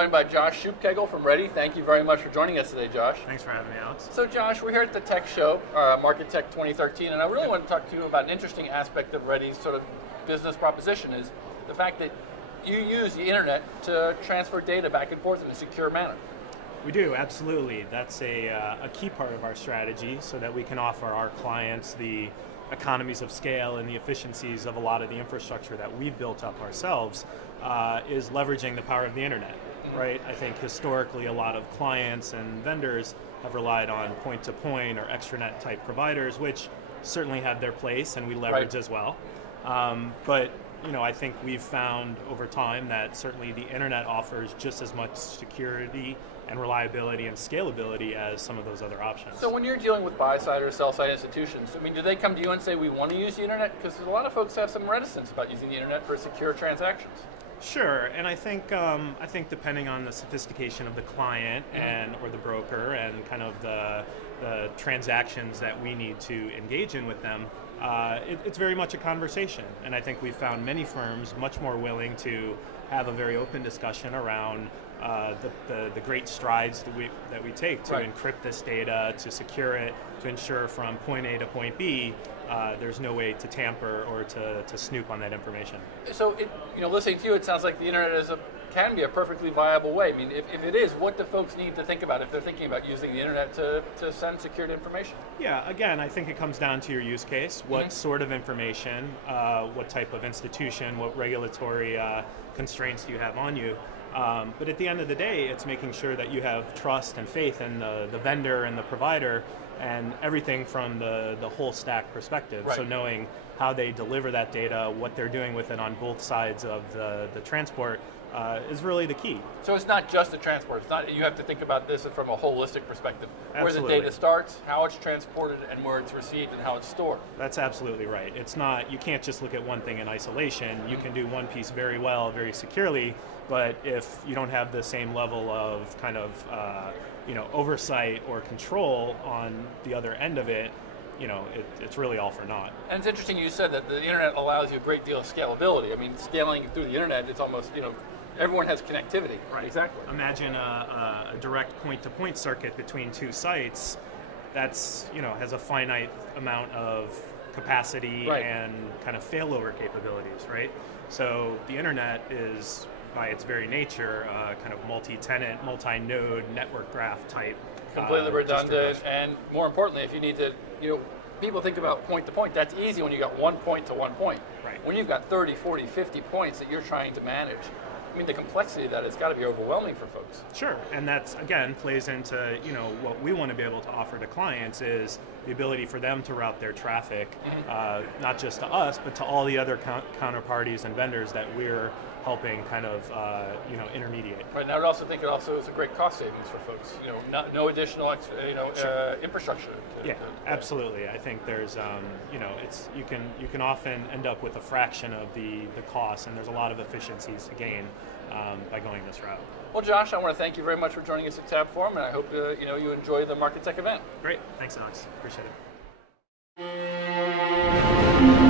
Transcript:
joined by Josh Schubkegel from REDI. Thank you very much for joining us today, Josh. Thanks for having me, Alex. So Josh, we're here at the tech show, MarketTech 2013, and I really want to talk to you about an interesting aspect of REDI's sort of business proposition is the fact that you use the internet to transfer data back and forth in a secure manner. We do, absolutely. That's a key part of our strategy so that we can offer our clients the economies of scale and the efficiencies of a lot of the infrastructure that we've built up ourselves is leveraging the power of the internet, right? I think historically a lot of clients and vendors have relied on point-to-point or extranet type providers, which certainly have their place and we leverage as well. But I think we've found over time that certainly the internet offers just as much security and reliability and scalability as some of those other options. So when you're dealing with buy-side or sell-side institutions, I mean, do they come to you and say, we want to use the internet? Because a lot of folks have some reticence about using the internet for secure transactions. Sure, and I think depending on the sophistication of the client or the broker and kind of the transactions that we need to engage in with them, it's very much a conversation. And I think we've found many firms much more willing to have a very open discussion around the great strides that we take to encrypt this data, to secure it, to ensure from point A to point B, there's no way to tamper or to snoop on that information. So, listening to you, it sounds like the internet can be a perfectly viable way. I mean, if it is, what do folks need to think about if they're thinking about using the internet to send secured information? Yeah, again, I think it comes down to your use case. What sort of information, what type of institution, what regulatory constraints do you have on you? But at the end of the day, it's making sure that you have trust and faith in the vendor and the provider and everything from the whole stack perspective. So knowing how they deliver that data, what they're doing with it on both sides of the transport is really the key. So it's not just the transport. It's not, you have to think about this from a holistic perspective. Absolutely. Where the data starts, how it's transported, and where it's received and how it's stored. That's absolutely right. It's not, you can't just look at one thing in isolation. You can do one piece very well, very securely, but if you don't have the same level of kind of oversight or control on the other end of it, it's really all for naught. And it's interesting you said that the internet allows you a great deal of scalability. I mean, scaling through the internet, it's almost, everyone has connectivity. Right. Exactly. Imagine a direct point-to-point circuit between two sites that's, has a finite amount of capacity and kind of failover capabilities, right? So the internet is, by its very nature, kind of multi-tenant, multi-node network graph type. Completely redundant, and more importantly, if you need to, people think about point to point, that's easy when you got one point to one point. Right. When you've got 30, 40, 50 points that you're trying to manage, I mean, the complexity of that has got to be overwhelming for folks. Sure, and that's, again, plays into, what we want to be able to offer to clients is the ability for them to route their traffic, not just to us, but to all the other counterparties and vendors that we're helping kind of, intermediate. Right, and I would also think it also is a great cost savings for folks. No additional, infrastructure. Absolutely. I think there's, you can often end up with a fraction of the cost, and there's a lot of efficiencies to gain by going this route. Well, Josh, I want to thank you very much for joining us at TabbFORUM, and I hope you enjoy the MarketTech event. Great. Thanks, Alex. Appreciate it.